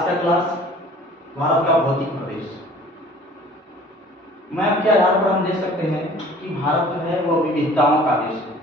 आज का क्लास भारत का भौतिक प्रदेश। मैप के आधार पर हम देख सकते हैं कि भारत जो है वो विविधताओं का देश है।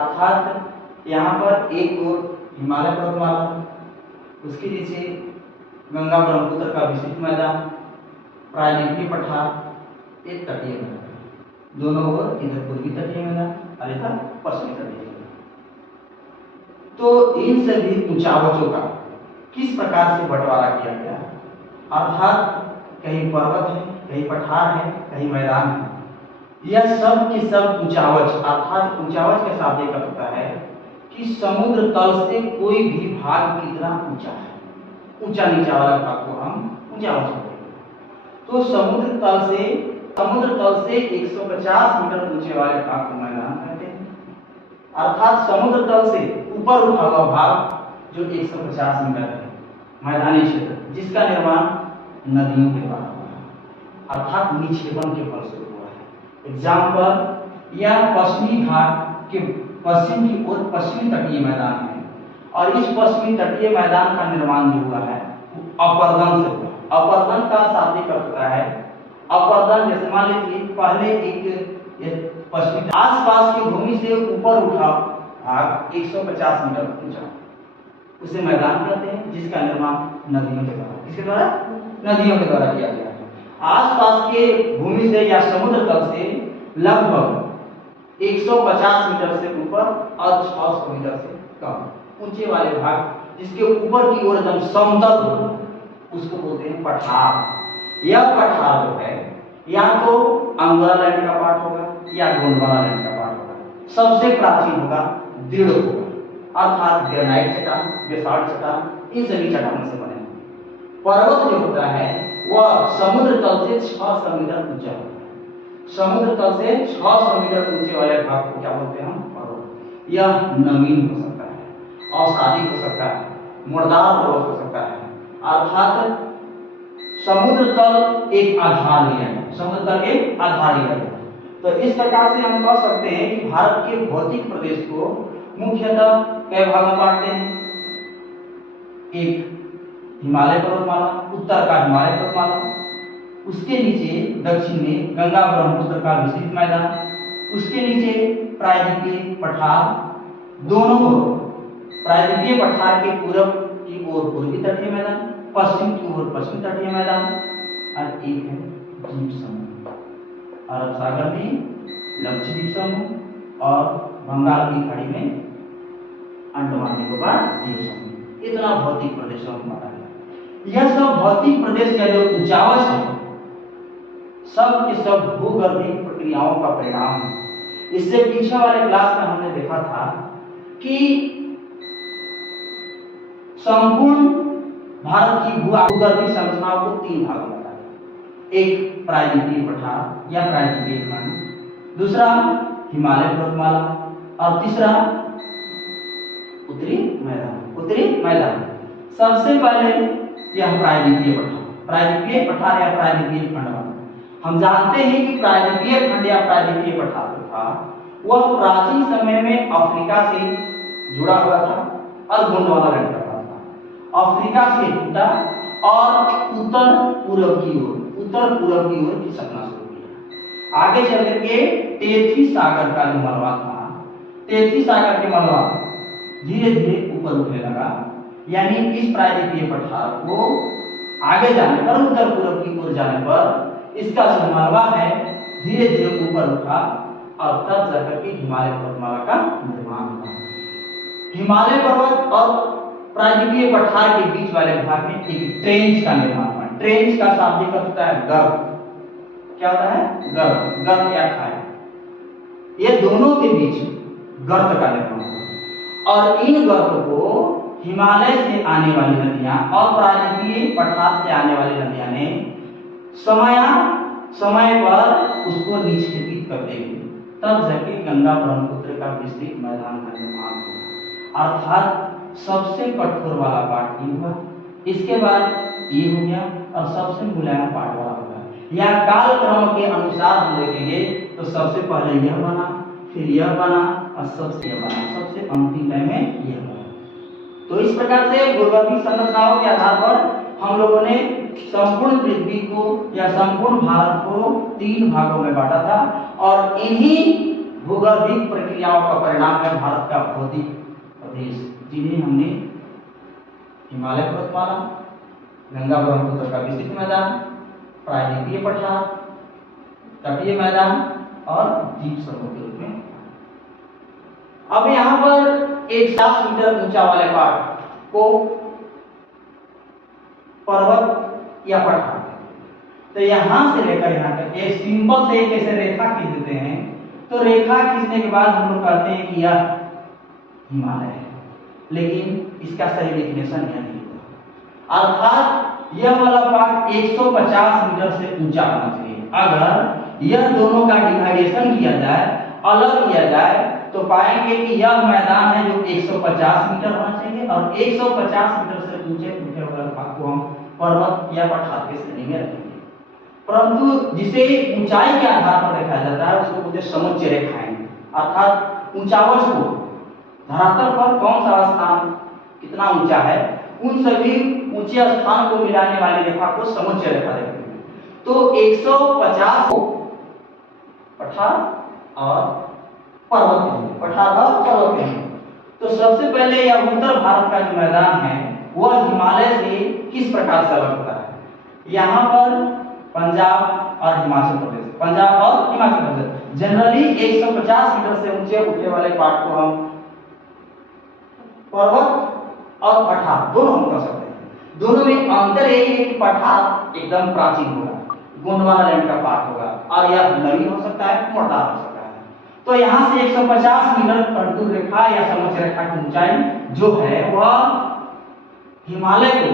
अर्थात यहाँ पर एक ओर हिमालय पर्वतमाला, उसके नीचे गंगा ब्रह्मपुत्र का विस्तृत मैदान, प्रायद्वीपीय पठार, एक तटीय मैदान, दोनों ओर इधर पूर्वी तटीय मैदान और इधर पश्चिमी तटीय मैदान। तो इन सभी ऊंचावचों का किस प्रकार से बंटवारा किया गया, अर्थात कहीं पर्वत है, कहीं पठार है, कहीं मैदान है। यह सब के सब ऊंचावच, अर्थात ऊंचावच का शाब्दिक अर्थ होता है कि समुद्र तल से कोई भी भाग कितना ऊंचा है, ऊंचा नीचा वाला भाग को हम ऊंचावच कहते हैं। तो समुद्र तल से 150 मीटर ऊंचे वाले भाग को मैदान कहते हैं। अर्थात समुद्र तल से ऊपर उठा हुआ भाग जो 150 मीटर है, मैदानी क्षेत्र, जिसका निर्माण नदियों के द्वारा हुआ है, अर्थात निक्षेपण के फलस्वरूप हुआ है। एग्जाम्पल, यह पश्चिमी घाट के पश्चिम की ओर पश्चिमी तटीय मैदान है और इस पश्चिमी तटीय मैदान का निर्माण जो हुआ है अपर्दन से हुआ। अपर्दन का शाब्दिक अर्थ होता है अपर्दन, जैसे मान लीजिए पहले एक पश्चिमी आसपास की भूमि से ऊपर उठा भाग 150 मीटर ऊंचा, उसे मैदान कहते हैं, जिसका निर्माण नदियों के द्वारा, किसके द्वारा, नदियों के द्वारा किया गया है। आसपास के भूमि से या समुद्र तल से लगभग 150 मीटर से ऊपर और 600 मीटर से कम ऊंचे वाले भाग, जिसके ऊपर की ओर एकदम समतल हो, उसको बोलते हैं पठार। यह पठार जो है या तो अंगोला लैंड का पार्ट होगा या गोंडवाना लैंड का पार्ट होगा। सबसे प्राचीन होगा, दृढ़ होगा, अर्थात ग्रेनाइट चट्टान, बेसाल्ट चट्टान, इन सभी चट्टानों से बने। पर्वत जो होता है वह समुद्र तल से 600 मीटर ऊंचा होता है। समुद्र तल से 600 मीटर ऊंचे वाले भाग को क्या बोलते हैं हम, पर्वत। यह नमीन हो सकता है, अवसादी हो सकता है, मुर्दार पर्वत हो सकता है, अर्थात समुद्र तल एक आधार लिया है, समुद्र तल एक आधार लिया है। तो इस प्रकार से हम कह सकते हैं कि भारत के भौतिक प्रदेश को मुख्यतः कई भागों में बांटते हैं। एक हिमालय पर्वतमाला, उत्तर का हिमालय पर्वतमाला, उसके नीचे दक्षिण में गंगा ब्रह्मपुत्र का विस्तृत मैदान, उसके नीचे प्रायद्वीपीय पठार, दोनों ओर प्रायद्वीपीय पठार के पूर्व की ओर पूर्वी तटीय मैदान, पश्चिम की ओर पश्चिमी तटीय मैदान, और एक है द्वीप समूह, अरब सागर में लक्षद्वीप समूह और बंगाल की खाड़ी में अंडमान निकोबार द्वीप समूह। इतना भौतिक प्रदेशों में बांटा गया। यह सब भौतिक प्रदेश का जो ऊंचावच है, सब के सब भूगर्भीय प्रक्रियाओं का परिणाम है। इससे पीछे वाले क्लास में हमने देखा था कि संपूर्ण भारत की भूगर्भीय संरचनाओं को 3 भागों में बांटा गया। एक प्रायद्वीपीय पठार या प्रायद्वीपीय खंड, दूसरा हिमालय पर्वतमाला और तीसरा उत्तरी मैदान। सबसे पहले यह प्रायद्वीपीय पठार या प्रायद्वीपीय खंड। हम जानते हैं कि प्रायद्वीपीय खंड या प्रायद्वीपीय पठार जो था वह प्राचीन समय में अफ्रीका से जुड़ा हुआ था और गोंडवाना लैंड का पास था। अफ्रीका से टूटा और उत्तर पूर्व की ओर खिसकना शुरू किया। आगे चल करके तेथी सागर का जो मलबा था, तेथी सागर के मलबा धीरे धीरे ऊपर उठने लगा, यानी इस प्रायद्वीपीय पठार को आगे जाने पर, उत्तर पूर्व की ओर जाने पर इसका जो मलबा है धीरे धीरे ऊपर उठा और तब जाकर के हिमालय पर्वतमाला का निर्माण हुआ। हिमालय पर्वत और प्रायद्वीपीय पठार के बीच वाले भाग में एक ट्रेंच का निर्माण हुआ। ट्रेंच का शाब्दिक अर्थ होता है गर्त। क्या होता है? गर्त या खाई। ये दोनों के बीच गर्त का निर्माण हुआ और इन गर्तों को हिमालय से आने वाली नदियां और प्रायद्वीपीय पठार से आने वाली नदियां ने समय पर उसको निक्षेपित कर देंगे, तब जाके गंगा ब्रह्मपुत्र का विस्तृत मैदान का निर्माण हुआ। अर्थात सबसे कठोर वाला पार्ट ये हुआ, इसके बाद ये हो गया और सबसे मुलायम पार्ट वाला होगा। या काल क्रम के अनुसार हम देखेंगे तो सबसे पहले यह बना, फिर यह बना और सबसे अंतिम टाइम में यह बना। तो इस प्रकार से भूगर्भीय संरचनाओं के आधार पर हम लोगों ने संपूर्ण पृथ्वी को या संपूर्ण भारत को 3 भागों में बांटा था और इन्हीं भूगर्भिक प्रक्रियाओं का परिणाम है भारत का भौतिक प्रदेश, जिन्हें हमने हिमालय पर्वतमाला, गंगा ब्रह्मपुत्र का विस्तृत मैदान, प्रायद्वीपीय पठार, तटीय मैदान और द्वीप समूह के रूप में। अब यहाँ पर 160 मीटर ऊंचा वाले पार्ट को पर्वत या पठार, तो यहां से लेकर यहां तक एक सिंपल से कैसे रेखा खींच देते हैं, तो रेखा खींचने के बाद हम लोग कहते हैं कि यह हिमालय है, लेकिन इसका सही डेफिनेशन यह नहीं होता। अर्थात यह वाला पार्ट 150 मीटर से ऊंचा होना चाहिए। अगर यह दोनों का डिवाइडेशन किया जाए, अलग किया जाए, तो पाएंगे कि यह मैदान है जो 150 मीटर होना चाहिए और 150 मीटर से ऊंचे उठे हुए भाग को हम पर्वत या पठार के श्रेणी में रखेंगे। परंतु जिसे ऊंचाई के आधार पर देखा जाता है उसको बोलते समुच्चय रेखाएं, अर्थात ऊंचावश को धरातल पर कौन सा स्थान कितना ऊंचा है, उन सभी ऊंचे स्थान को मिलाने वाली रेखा को समुच्चय रेखा कहते हैं। तो 150 को पठार और पर्वत कहेंगे, पठार और पर्वत कहेंगे। तो सबसे पहले यह उत्तर भारत का जो मैदान है वह हिमालय से किस प्रकार से अलग होता है। यहाँ पर पंजाब और हिमाचल प्रदेश, पंजाब और हिमाचल प्रदेश जनरली 150 मीटर से ऊंचे उठने वाले पार्ट को हम पर्वत और पठार दोनों हम कर सकते हैं। दोनों में अंतर यही है कि पठार एकदम प्राचीन होगा, गोंडवाना लैंड का पार्ट होगा और यह नवीन हो सकता है, मोटार हो सकता है। तो यहाँ से 150 मीटर कंटूर रेखा या समुच्चय रेखा की ऊंचाई जो है वह हिमालय को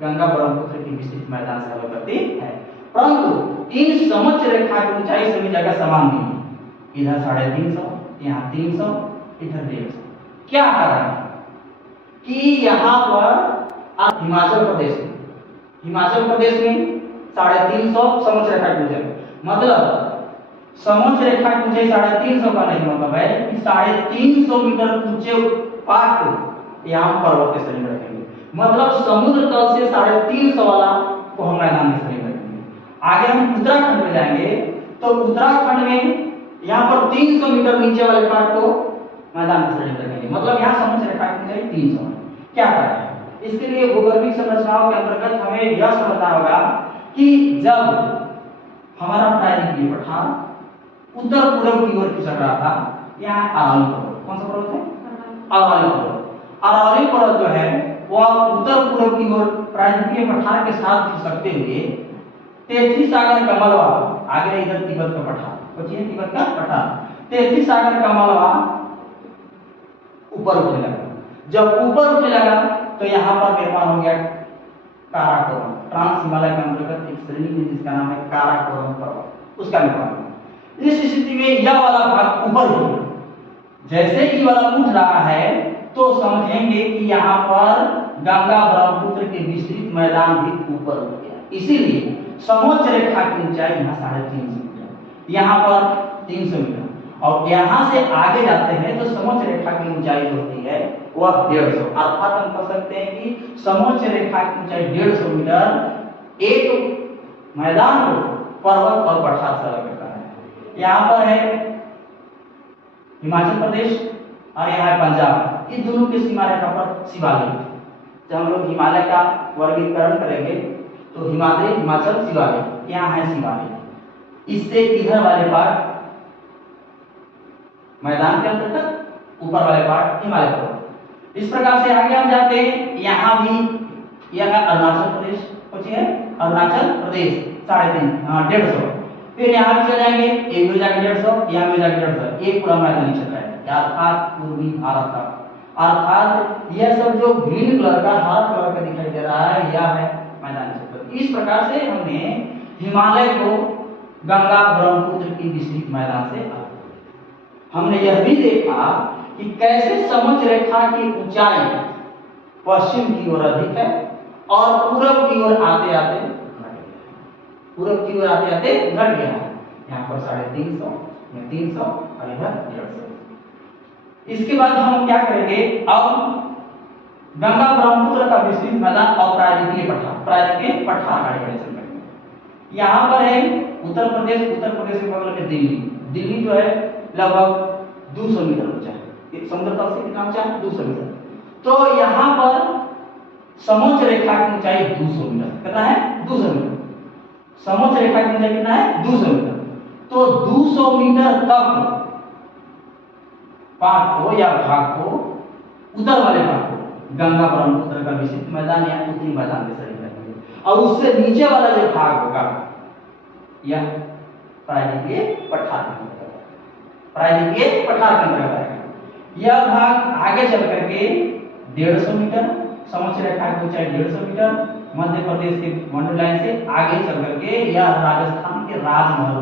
गंगा ब्रह्मपुत्र की विस्तृत मैदान से अलग करती है। परंतु इन समुच्चय रेखा की ऊंचाई सभी जगह समान नहीं है, इधर 350, यहाँ 300, इधर 150। क्या कारण है कि यहाँ पर हिमाचल प्रदेश में 350 समुच्चय रेखा की ऊंचाई, मतलब समुच्चय रेखा की ऊंचाई 350 का नहीं मतलब है कि 350 मीटर ऊंचे पार्ट को यहाँ पर्वत के श्रेणी में रखेंगे, मतलब समुद्र तल से 350 वाला को हम मैदान की श्रेणी में रखेंगे। आगे हम उत्तराखंड में जाएंगे तो उत्तराखंड में यहाँ पर 300 मीटर नीचे वाले पार्ट को मैदान की श्रेणी में रखेंगे, मतलब यहाँ समुद्र रेखा की ऊंचाई 300 है। क्या कारण है? इसके लिए भूगर्भिक संरचनाओं के अंतर्गत हमें यह समझना होगा कि जब हमारा प्रायद्वीपीय पठार उत्तर पूर्व की ओर खिसक रहा था, यहाँ अरावली पर्वत, कौन सा पर्वत है? अरावली पर्वत। अरावली पर्वत जो है वह उत्तर पूर्व की ओर प्रायद्वीपीय पठार के साथ खिसकते हुए 33 सागर का मलबा, आगे इधर तिब्बत का पठार, बचिए तिब्बत का पठार, 33 सागर का मलबा ऊपर उठने लगा। जब ऊपर उठने लगा तो यहाँ पर निर्माण हो गया काराकोरम, ट्रांस हिमालय के अंतर्गत एक श्रेणी है जिसका नाम है काराकोरम पर्वत, उसका निर्माण हुआ। इस स्थिति में यह वाला भाग ऊपर हो गया। जैसे ही वाला उठ रहा है तो समझेंगे कि यहाँ पर गंगा ब्रह्मपुत्र के विस्तृत मैदान भी ऊपर हो गया, इसीलिए समुच्चय रेखा की ऊंचाई यहाँ 350 मीटर, यहाँ पर 300 मीटर, और यहाँ से आगे जाते हैं तो समुच्चय रेखा की ऊंचाई जो होती है वह 150। अर्थात हम कह सकते हैं कि समुच्चय रेखा की ऊंचाई 150 मीटर एक मैदान को पर्वत और पठार से अलग करता है। यहाँ पर है हिमाचल प्रदेश और यहाँ है पंजाब, ये दोनों की सीमा रेखा पर शिवालिक। जब हम लोग हिमालय का वर्गीकरण करेंगे तो हिमालय, हिमाचल, शिवालिक, यहाँ है शिवालिक। इससे इधर वाले पार्ट मैदान के अंतर्गत, ऊपर वाले पार्ट हिमालय पर्वत। इस प्रकार से आगे हम जाते हैं, यहाँ भी यह है अरुणाचल प्रदेश, कुछ है अरुणाचल प्रदेश 150, फिर यहाँ भी चले जाएंगे, एक भी जाके 150, यहाँ भी जाके 150, एक पूरा मैदानी क्षेत्र है, अर्थात पूर्वी भारत का। अर्थात यह सब जो ग्रीन कलर का, हरा कलर का दिखाई दे रहा है, यह है मैदानी क्षेत्र। इस प्रकार से हमने हिमालय को गंगा ब्रह्मपुत्र की विस्तृत मैदान से अलग। हमने यह भी देखा कि कैसे समुच्चय रेखा की ऊंचाई पश्चिम की ओर अधिक है और पूरब की ओर आते आते घट गया, पूरब की ओर आते आते घट गया। यहाँ पर 350, 300 और इधर 150। इसके बाद हम क्या करेंगे, अब गंगा ब्रह्मपुत्र का विस्तृत मैदान और प्रायद्वीपीय पठार कार्य यहाँ पर है उत्तर प्रदेश के बगल में दिल्ली जो है लगभग 200 मीटर ऊंचा है, समुद्र तल से कितना ऊंचा है 200 मीटर। तो यहाँ पर समोच्च रेखा की ऊंचाई 200 मीटर, कितना है 200 मीटर। समोच्च रेखा की ऊंचाई कितना है 200 मीटर। तो 200 मीटर तक पार्ट को या भाग को, उत्तर वाले भाग को गंगा ब्रह्मपुत्र का विस्तृत मैदान या उत्तरी मैदान के शरीर करेंगे, और उससे नीचे वाला जो भाग होगा यह प्रायद्वीपीय पठार के अंतर्गत आएगा। यह भाग आगे चल करके 150 मीटर, समोच्च रेखा की ऊंचाई 150 मीटर, मध्य प्रदेश के बाउंड्री लाइन से आगे चल करके यह राजस्थान के राजमहल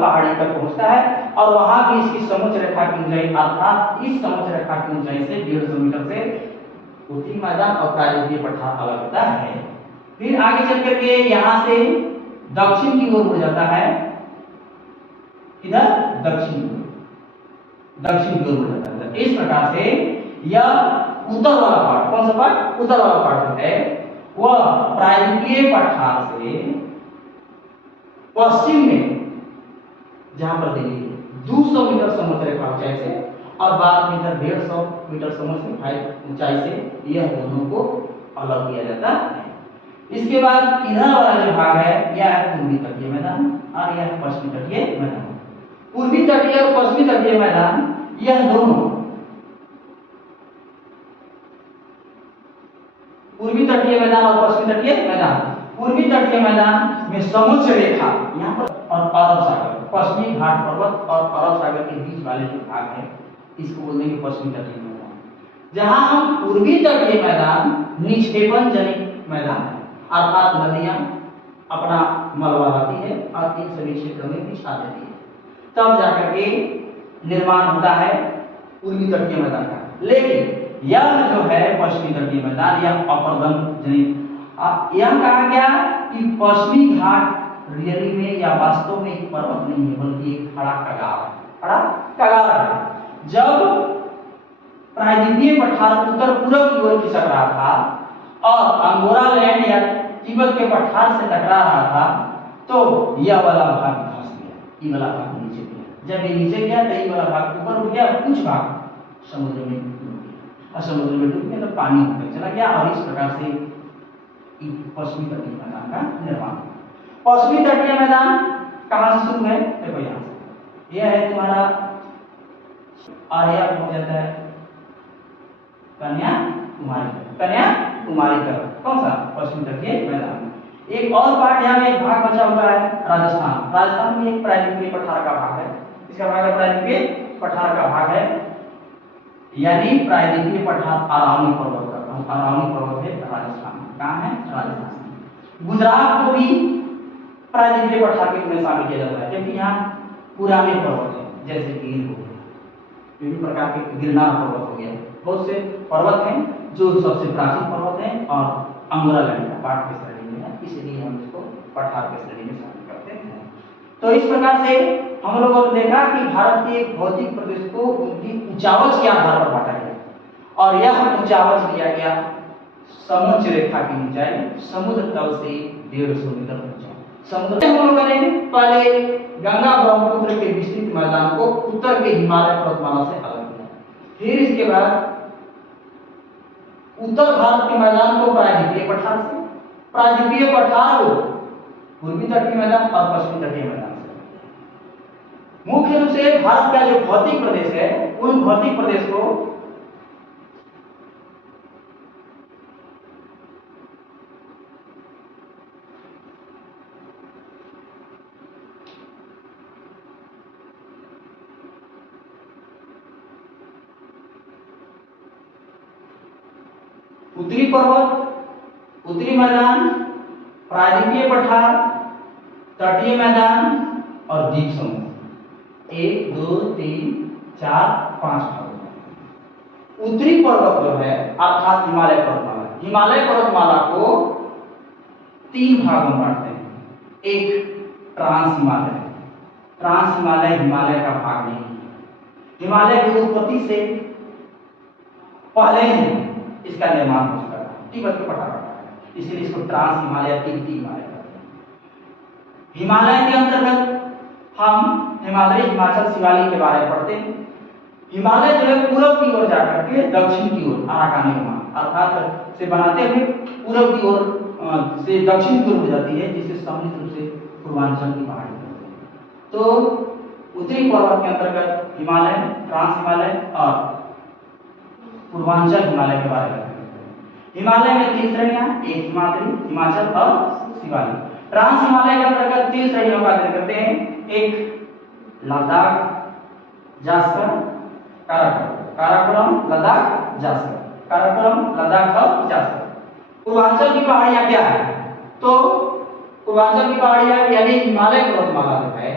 पहाड़ी तक पहुंचता है, और वहां भी इसकी समोच्च रेखा की ऊंचाई अर्थात इस समोच्च रेखा की ऊंचाई से 150 मीटर से उत्तरी मैदान और प्रायद्वीपीय पठार अलग होता है। फिर आगे चल करके यहाँ से दक्षिण की ओर मुड़ जाता है, इधर दक्षिण की ओर मुड़ जाता है। इस प्रकार से यह उत्तर वाला पार्ट, कौन सा पार्ट, उत्तर वाला पार्ट जो है वह प्रायद्वीपीय पठार से पश्चिम में जहां पर दिल्ली 200 मीटर समोच्च रेखा ऊंचाई से और 12 मीटर 150 मीटर समोच्च ऊंचाई से यह दोनों को अलग किया जाता है। इसके बाद इधर वाला जो भाग है यह है पूर्वी तटीय मैदान और यह है पश्चिमी तटीय मैदान। पूर्वी तटीय और पश्चिमी तटीय मैदान यह दोनों पूर्वी तटीय मैदान और पश्चिमी तटीय मैदान, पूर्वी तटीय मैदान में समोच्च रेखा यहाँ पर और अरब सागर, पश्चिमी घाट पर्वत और अरब सागर के बीच वाले जो भाग है इसको बोल देंगे पश्चिमी तटीय मैदान। जहां हम पूर्वी तटीय मैदान निक्षेपण जनित मैदान है, अर्थात नदियां अपना मलबा लाती है और इन सभी क्षेत्रों में बिछा देती है, तब जाकर के निर्माण होता है पूर्वी तटीय मैदान का। लेकिन यह जो है पश्चिमी तटीय मैदान यह अपरदन जनित, यह कहा गया कि पश्चिमी घाट रियली में या वास्तव में एक पर्वत नहीं है बल्कि एक खड़ा कगार है। जब प्रायद्वीपीय पठार उत्तर पूर्व की ओर खिसक रहा था और अंगोरा लैंड या तिब्बत के पठार से टकरा रहा था तो यह वाला भाग धंस गया, ये वाला भाग नीचे गया। जब ये नीचे गया तो ये वाला भाग ऊपर उठ गया, कुछ भाग समुद्र में डूब गया और समुद्र में डूब गया तो पानी ऊपर चला गया और इस प्रकार से पश्चिमी तटीय मैदान का निर्माण हुआ। पश्चिमी तटीय मैदान कहां से शुरू है, देखो यहाँ से यह है तुम्हारा आर्या हो जाता है कन्याकुमारी तक, कौन सा पश्चिमी तटीय मैदान। एक और पार्ट यहाँ में एक भाग बचा हुआ है राजस्थान में एक प्रायद्वीपीय पठार का भाग है, इसका भाग है प्रायद्वीपीय पठार का भाग है, यानी प्रायद्वीपीय पठार अरावली पर्वत है राजस्थान में। कहाँ है, राजस्थान में। गुजरात को भी प्रायद्वीपीय पठार के में शामिल किया जाता है क्योंकि यहाँ पुराने पर्वत है, जैसे गिर हो गया, विभिन्न प्रकार के गिरनार पर्वत हो गया, बहुत से पर्वत हैं जो सबसे प्राचीन पर्वत हैं और अंगोरा लैंड का पार्ट के श्रेणी में है, इसलिए हम इसको पठार के श्रेणी में शामिल करते हैं। तो इस प्रकार से हम लोगों ने देखा कि भारत के एक भौतिक प्रदेश को उनकी ऊंचावच के आधार पर बांटा गया और यह ऊंचावच लिया गया समोच्च रेखा की ऊंचाई समुद्र तल से 150 मीटर ऊंचा। समुद्र हम लोगों ने पहले गंगा ब्रह्मपुत्र के विस्तृत मैदान को उत्तर के हिमालय पर्वतमाला से अलग किया, फिर इसके बाद उत्तर भारत के मैदान को प्रायद्वीपीय पठार से, प्रायद्वीपीय पठार को पूर्वी तटीय मैदान और पश्चिमी तटीय मैदान से। मुख्य रूप से भारत का जो भौतिक प्रदेश है उन भौतिक प्रदेश को उत्तरी पर्वत, उत्तरी मैदान, प्रायद्वीपीय पठार, तटीय मैदान और द्वीप समूह 1 2 3 4 5 भाग। उत्तरी पर्वत जो है अर्थात हिमालय पर्वतमाला को 3 भागों में बांटते हैं। एक ट्रांस हिमालय हिमालय का भाग नहीं है। हिमालय की उत्पत्ति से पहले ही इसका निर्माण हो चुका था, तिब्बत के पठार में, इसलिए इसको ट्रांस हिमालय तिब्बती हिमालय कहते हैं। हिमालय के अंतर्गत हम हिमाचल शिवालिक के बारे में पढ़ते हैं। हिमालय जो है पूरब की ओर जाकर के दक्षिण की ओर आराकानी हिमालय अर्थात से बनाते हुए पूरब की ओर से दक्षिण की ओर हो जाती है, जिसे सम्मिलित रूप से पूर्वांचल की पहाड़ी कहते हैं। तो उत्तरी पर्वत के अंतर्गत हिमालय, ट्रांस हिमालय और पूर्वांचल हिमालय के बारे में कहते हैं। हिमालय में 3 श्रेणियां, एक हिमालय, हिमाचल और शिवालिक। ट्रांस हिमालय के अंतर्गत 3 श्रेणियों का जिक्र करते हैं, एक लद्दाख, जास्कर, काराकोरम, लद्दाख, जास्कर, काराकोरम, लद्दाख और जास्कर। पूर्वांचल की पहाड़ियां क्या है? तो पूर्वांचल की पहाड़ियां यानी हिमालय पर्वतमाला जो है,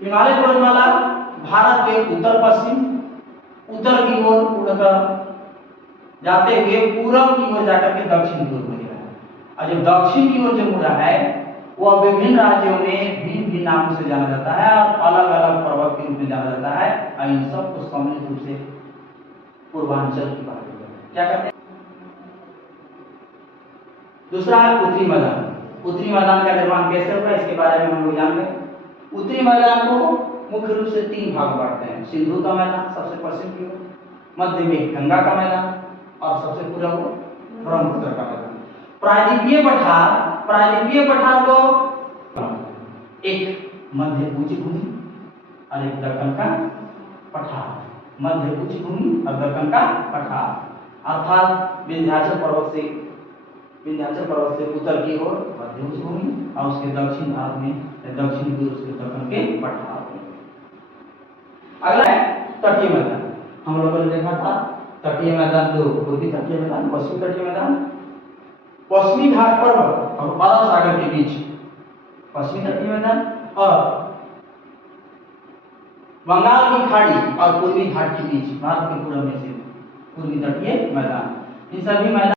हिमालय पर्वतमाला भारत के उत्तर पश्चिम, उत्तर की ओर उड़कर जाते हुए पूरब की ओर जाकर के दक्षिण की ओर मुड़ रहा है, और जो दक्षिण की ओर जो मुड़ा है वह विभिन्न राज्यों में भिन्न भिन्न नामों से जाना जाता है और अलग अलग पर्वत के रूप में जाना जाता है, और इन सबको सम्मिलित रूप से पूर्वांचल की पहाड़ी क्या कहते हैं। दूसरा है उत्तरी मैदान। उत्तरी मैदान का निर्माण कैसे होगा इसके बारे में हम लोग जान गए। उत्तरी मैदान को मुख्य रूप से 3 भाग बांटते हैं, सिंधु का मैदान सबसे पश्चिम की ओर, मध्य में गंगा का मैदान और सबसे पूर्व ब्रह्मपुत्र का मैदान। प्रायद्वीपीय पठार को एक मध्य उच्च भूमि और एक दक्कन का पठार, मध्य उच्च भूमि और दक्कन का पठार अर्थात विंध्याचल पर्वत से उत्तर की ओर मध्य उच्च भूमि और उसके दक्षिण भाग में दक्षिण की ओर उसके दक्कन के पठार। अगला है तटीय मैदान। हम लोगों ने देखा था तटीय मैदान, दो पूर्वी तटीय मैदान, पश्चिमी तटीय मैदान। पश्चिमी घाट पर्वत और अरब सागर के बीच पश्चिमी तटीय मैदान और बंगाल की खाड़ी और पूर्वी घाट के बीच भारत के पूर्व में से पूर्वी तटीय मैदान। इन सभी मैदान